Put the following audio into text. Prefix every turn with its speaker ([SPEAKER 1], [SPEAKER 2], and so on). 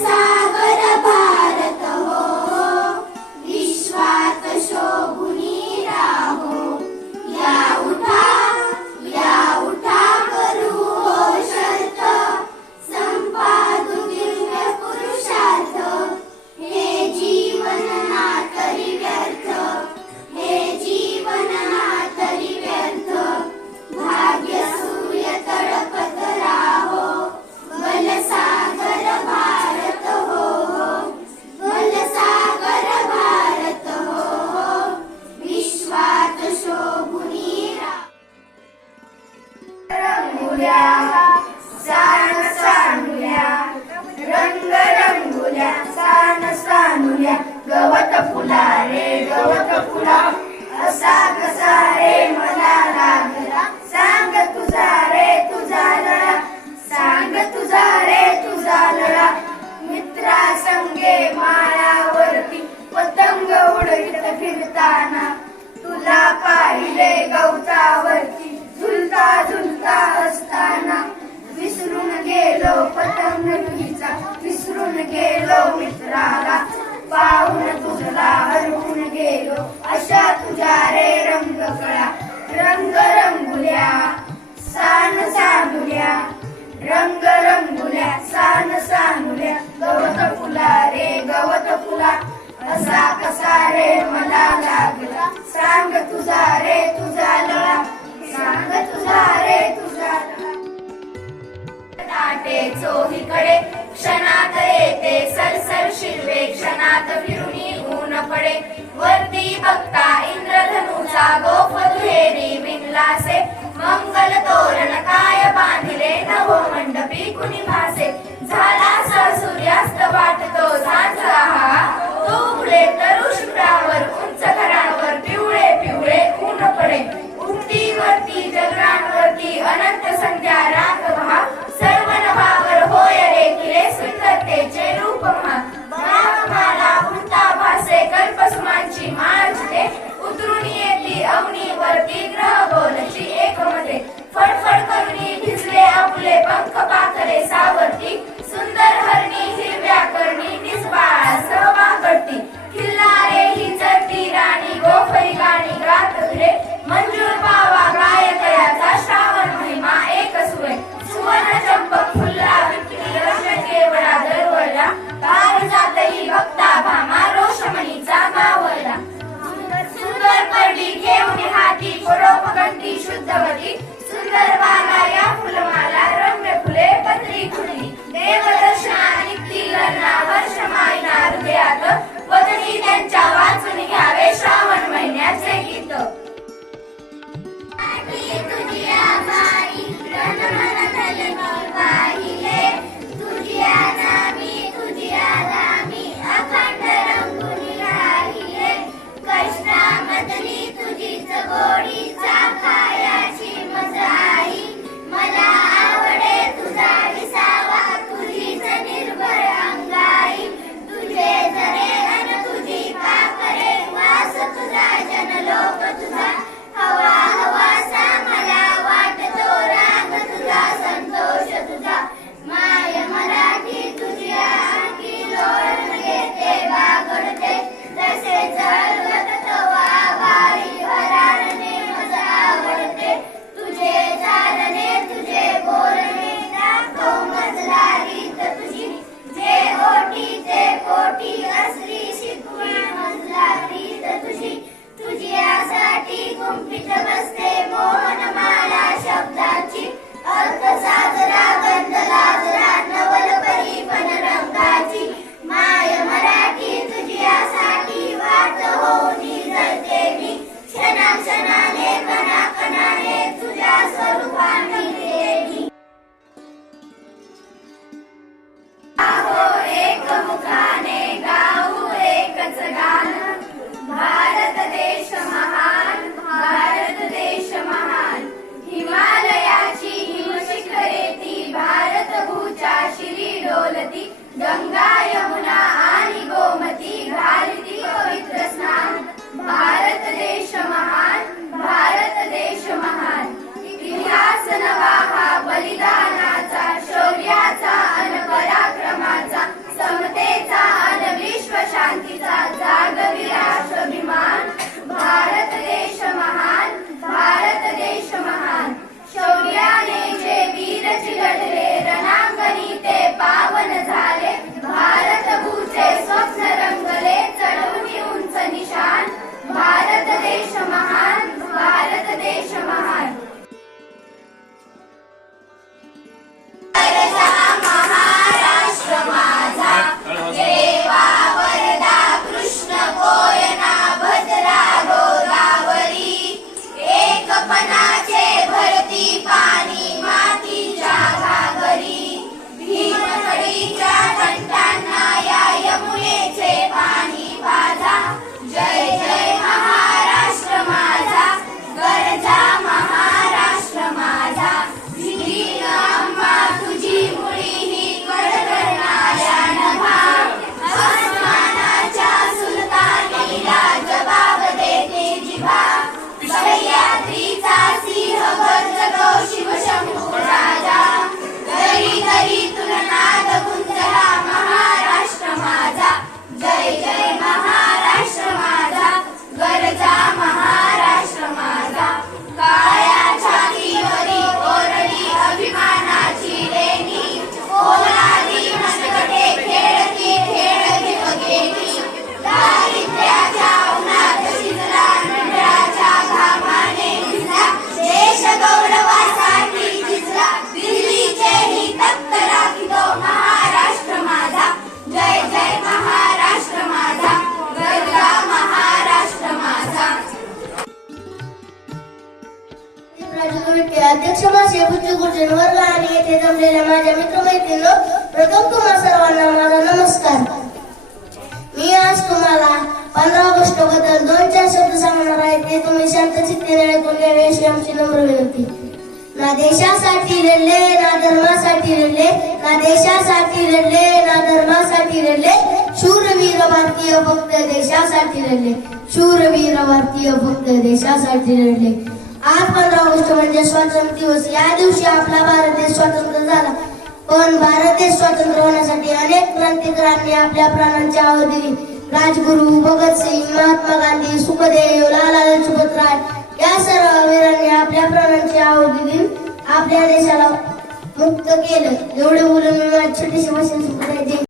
[SPEAKER 1] さい。पाहिले गवतावरती. झुलता झुलता असताना विसरून गेलो पतंग विसरून गेलो मित्राला. पाहून तुझला हरवून गेलो. अशा तुझ्या रे रंग कळा रंग रंगुल्या सान सांगुल्या. रंग रंगुल्या सान सांगुल्या. गवत फुला रे गवत फुला. असा कसा रे मला लाग सांग तुझा रे तुझा लळा. सांग तुझा रे तुझा ताटे चोहीकडे क्षणात येते सरसर शिरवे. क्षणात फिरुनी ऊन पडे. वरती बघता इंद्रधनुचा गोप दुहेरी विणलासे मंगल तोरण काय बांधले? परोपगंटी शुद्धवती सुंदर बाला या फुलमाला रम्य फुले पत्री फुलली देवदर्शना निघती लग्नावर शमाई
[SPEAKER 2] नारदयात गंगा मासे बुच्चू वर्ग आणि येथे जमलेल्या माझ्या मित्रमैत्रिणी प्रथम तुम्हा सर्वांना माझा नमस्कार. मी आज तुम्हाला पंधरा ऑगस्टबद्दल दोन चार शब्द सांगणार आहे ते तुम्ही शांत चित्तीने ऐकून घ्यावे अशी आमची नम्र विनंती. ना देशासाठी लढले ना धर्मासाठी लढले ना देशासाठी लढले ना धर्मासाठी लढले शूरवीर भारतीय भक्त देशासाठी लढले शूरवीर भारतीय भक्त देशासाठी लढले आज पंधरा ऑगस्ट म्हणजे स्वातंत्र्य दिवस. या दिवशी आपला भारत देश स्वतंत्र झाला. पण भारत देश स्वतंत्र होण्यासाठी अनेक क्रांतिकारांनी आपल्या प्राणांची आहुती दिली. राजगुरू भगतसिंग महात्मा गांधी सुखदेव लाला लजपत राय या सर्व वीरांनी आपल्या प्राणांची आहुती दिली. आपल्या देशाला मुक्त केलं. एवढे बोलून मी माझी छोटीशी भाषण संपवतो.